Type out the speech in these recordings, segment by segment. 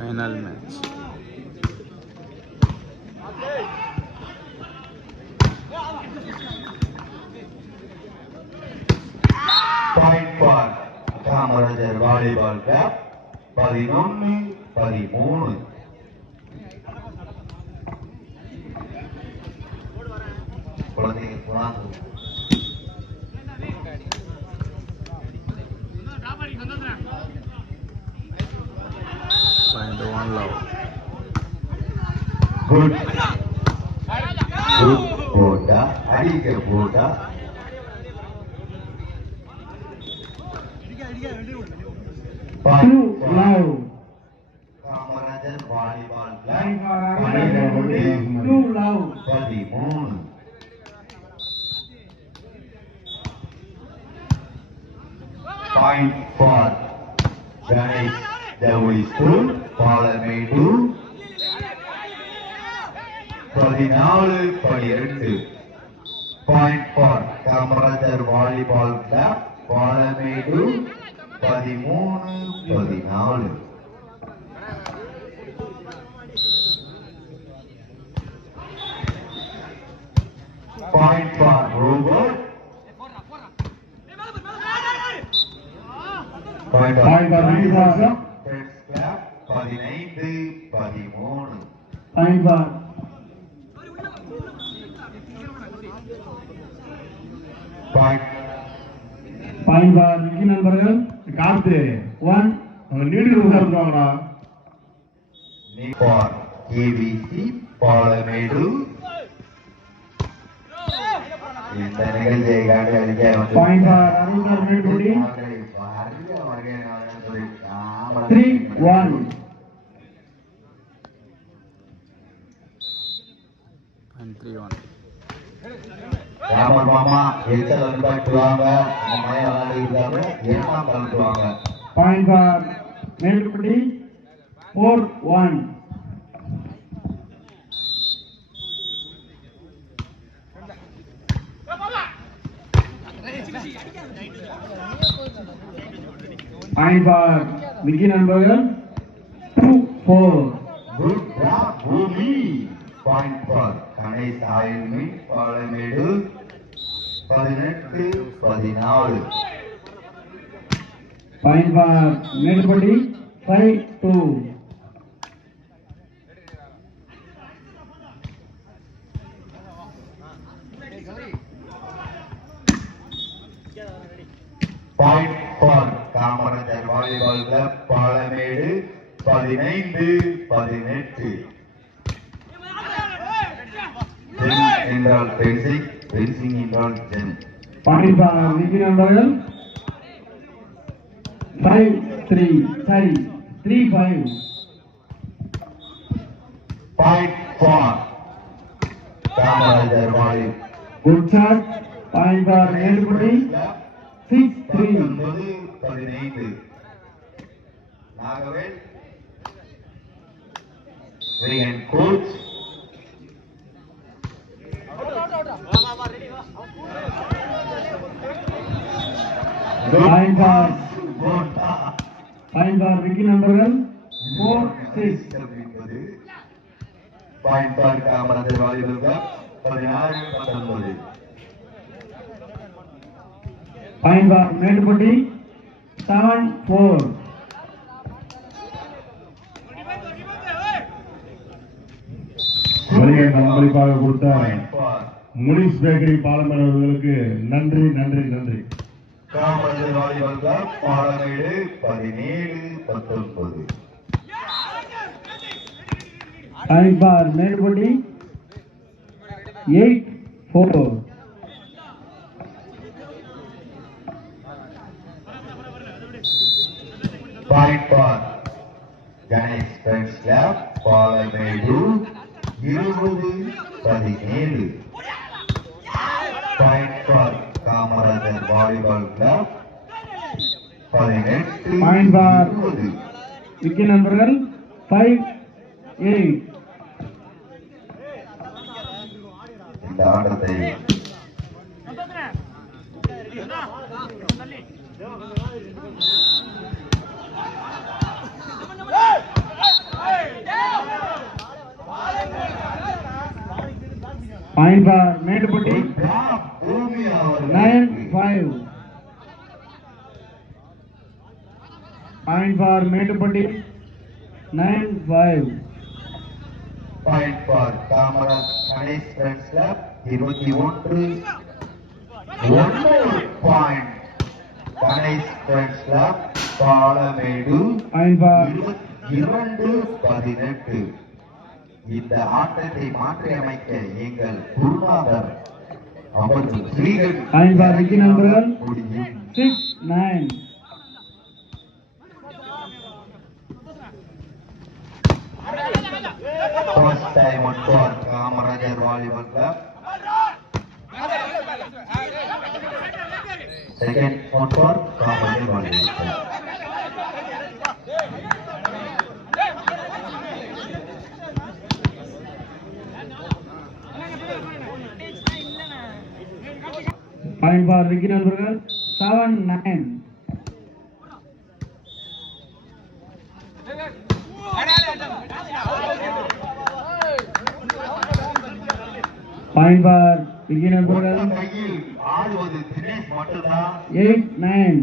Final match. Point for Kamarajar Volleyball Club 11-13. குழந்தைங்க புறாந்து Point one love. good போட்டா அடிக்க போட்டா Kamarajar volleyball club 12-13. Point for Ganesh Devoli School, Palamedu 14-12. Point for Kamarajar Volleyball Club, Palamedu 13-14. Point for Robert. Point for Friends Club 15-13. Point for Vicky நண்பர்கள் காத்து 1 need உட்கார்ந்துவாங்கடா. For KVC Palamedu இந்த நிகழ்ச்சியை காட்டி அளிக்க Point for அருண்கார் மேல்குடி 3-1. Point 3-1. Raman மாமா எச்சல் அனுப்பிட்டுவாங்க நம்ம விளையாடுறாங்க ஏன்னா கலந்துவாங்க. Point for மேல்குடி 4-1. Point for Vicky நண்பர்கள் 2-4. Good job, Bhumi. Point for Ganesh Oil Mill, Palamedu 18-14. Point for மேல்குடி 5-2. Point for Kamarajar Volleyball Club, Palamedu 15-18. Fencing involved gem. Point for Vicky நண்பர்கள் 3-5. Point for Kamarajar Volleyball Good shot. Point for மேல்குடி 6-3. 19-15. Nagavel Ring coach. Point for Vicky நண்பர்கள் 4-6. Point for Kamarajar Volleyball Club 16-19. Point for மேல்குடி 7-4. பங்களிப்பாக கொடுத்த Munis bakery பாலமர் அவர்களுக்கு நன்றி. Kamarajar Volleyball Club Palamedu 17-19. Point for மேல்குடி 8-4. Point for Ganesh Friends Club Palamedu 20-17. Point for Kamarajar Volleyball Club 18-20. Point for Vicky நண்பர்கள் 5-8. இந்த ஆட்டத்தை Point for Medupatti. பூமி 9-5. Point for Medupatti. 9-5. Point for Kamara Ganesh Friends Club 21. One more point. Ganesh Friends Club Palamedu Point for 22-18. இந்த ஆட்டத்தை மாற்றியமைக்க எங்கள் குருநாதர் அவர்கள் ஸ்ரீகள் Point for Vicky நண்பர்கள். முடியும். 6-9. First time on for Kamarajar Volleyball Club. Second on for Kamarajar Volleyball Club. Point for Vicky நண்பர்கள். 7-9. Point for Vicky நண்பர்கள். ஒத்த கையில் ஆடுவது தினேஷ் மட்டும்தான். 8-9.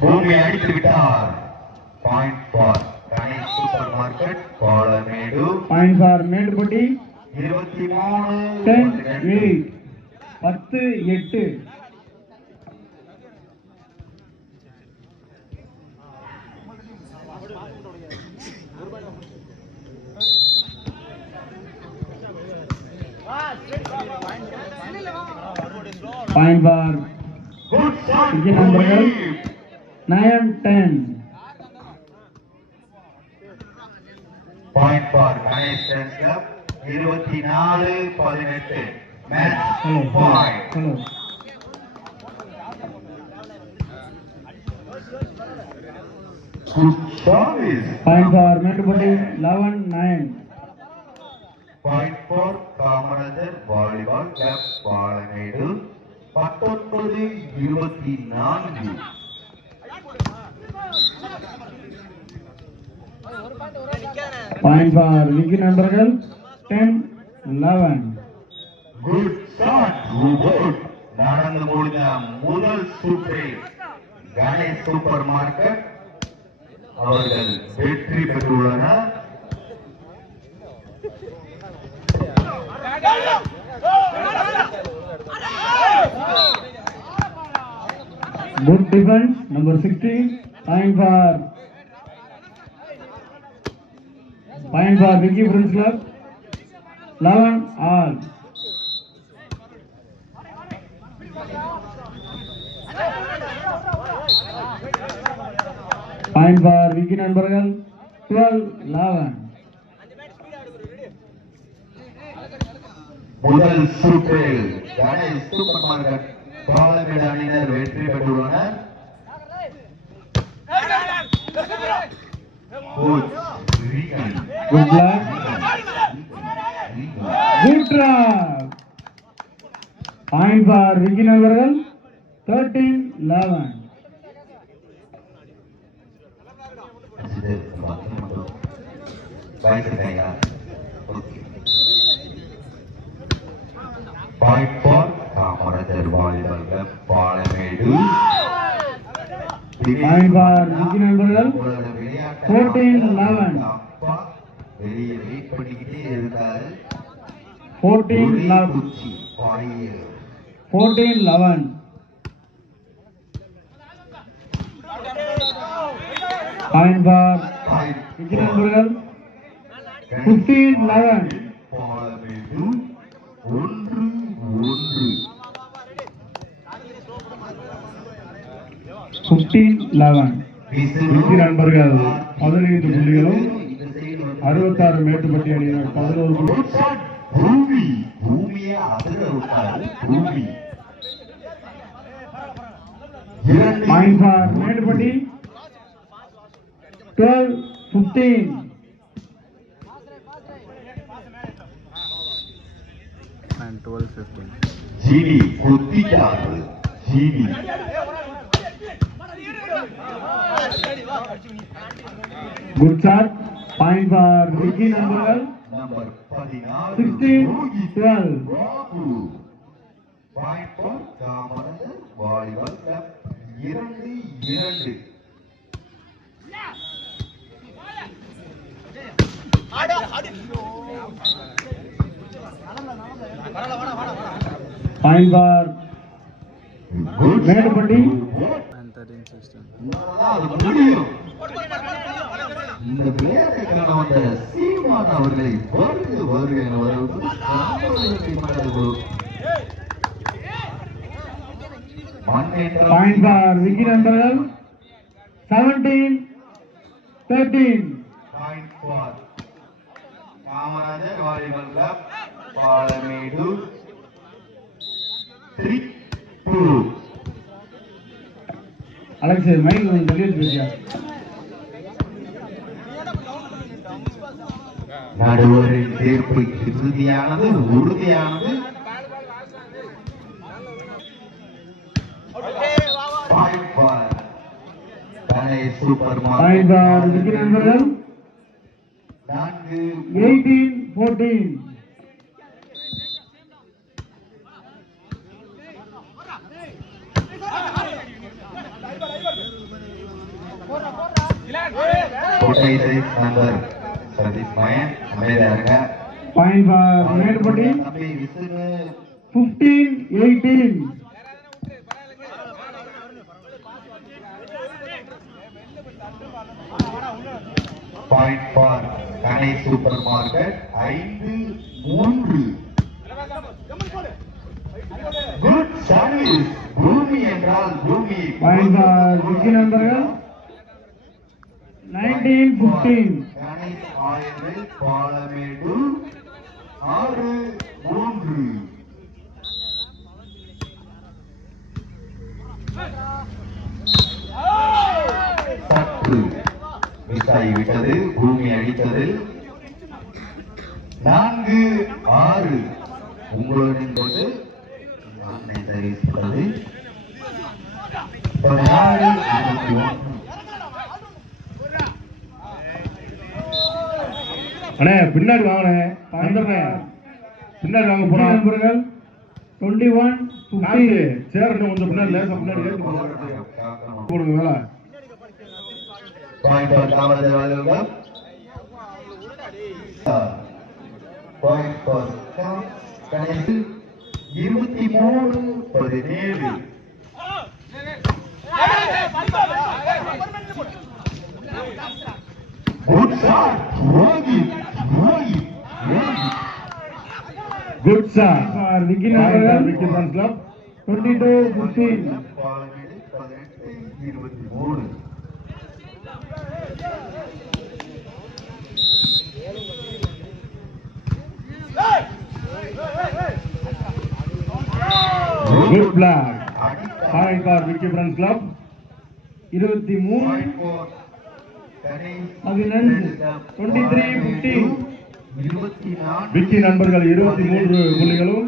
பூமி அடித்து விட்டார். Point for Ganesh super market Palamedu. Point for Medupatti. 23. 10-8. 10-8. Point for Good shot. Vicky நண்பர்கள். பூமி. 9-10. Point for Ganesh Friends Club 24-18. Match point. Hello. Good service. Point for Medupatti. 11-9. Point for Kamarajar Volleyball Club Palamedu 19-24. Point for Vicky நண்பர்கள். 10-11. Good shot. Good. நடந்து முடிந்த முதல் சுற்றில் Ganesh super market அவர்கள் வெற்றி பெற்றுள்ளனர். Good defense. Number 16. Point for Vicky Friends Club. 11-all. Point for Vicky நண்பர்கள். 12-11. முதல் சுற்றில் கணேஷ் சூப்பர் மார்க்கெட் பாலமேடு அணியினர் வெற்றி பெற்றுள்ளனர். Coach Regan. Good luck. Good try. Point for Vicky நண்பர்கள். 13-11. Point for Kamarajar Volleyball Club Palamedu. Point for Vicky நண்பர்கள். 14-11. அப்பா வெளியே வெயிட் பண்ணிக்கிட்டே இருந்தாரு. 14-11. 14-11. Point for Vicky நண்பர்கள். 15-11. பாலமேடு 1-1. 15-11. விக்கி நண்பர்கள் 15 புள்ளிகளும் 66 மேட்டுப்பட்டி அணியினர் 11 புள்ளி. பூமியை அதிர விட்டாரு. பூமி Point for மேட்டுப்பட்டி. 12-15. And 12-15. ஜிடி குத்திட்டாரு. ஜிடி Good shot. Point for Vicky நண்பர்கள். Number 16 16-12. Raghu. Point for Kamarajar volleyball club 2-2. Point for Medupatti. And 13-16. அது முடியும். இந்த விளையாட்டுக்கான வந்த சீமான் அவர்களை வருக என வருவது Point for Vicky நண்பர்கள். 17-13. Point for Kamarajar volleyball club Palamedu 3-2. Alex mike கொஞ்சம் தள்ளி வச்சு பேசியா. நடுவரின் தீர்ப்பு இறுதியானது உறுதியானது. Point for Ganesh super Point for Vicky நண்பர்கள். 18-14. கோட்டை சைஸ் நம்பர் சதீஷ் மயன் அமைதியாக Point for மேடுபட்டி. தம்பி விசுனு 15-18. Point for Ganesh super market 5-3. Good service. பூமி என்றால் பூமி. Point for Vicky நண்பர்கள். 19-15. கணேஷ் ஆயிரம் பாலமேடு 6-3. சற்று மிஸ் ஆகிவிட்டது. பூமி அடித்ததில் 4-6. உங்களுடன் போது நானே தெரிவித்துள்ளது 16-21. அண்ணே பின்னாடி வாங்கண்ணே. வந்துடுறேன். பின்னாடி வாங்க போறோம் நண்பர்கள். 21-15. சேரணும் கொஞ்சம் பின்னாடி லேசா பின்னாடி ஏற்றி போடுங்க வேலை. Point for Kamarajar volleyball club. Point for Ganesh 23-17. Good shot. Rohit. Good shot for Vicky நண்பர்கள். Vicky Fans Club 22-15. Palamedu 18-23. Good block. Point for Vicky Fans Club 23. 23-15. Vicky நண்பர்கள் 23 புள்ளிகளும்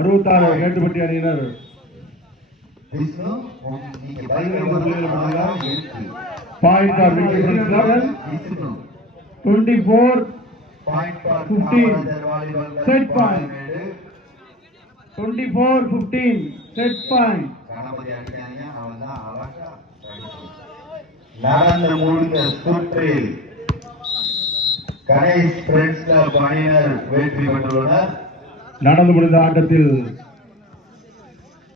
66 மேட்டுப்பட்டி அணியினர் 17 புள்ளிகள் பெற்றுள்ளார். Point for Vicky Fans Club 24-15. Set point. 24-15. Set point. நடந்து முடிந்த சுற்றில் Ganesh friends club அணியினர் வெற்றி பெற்றுள்ளனர். நடந்து முடிந்த ஆட்டத்தில்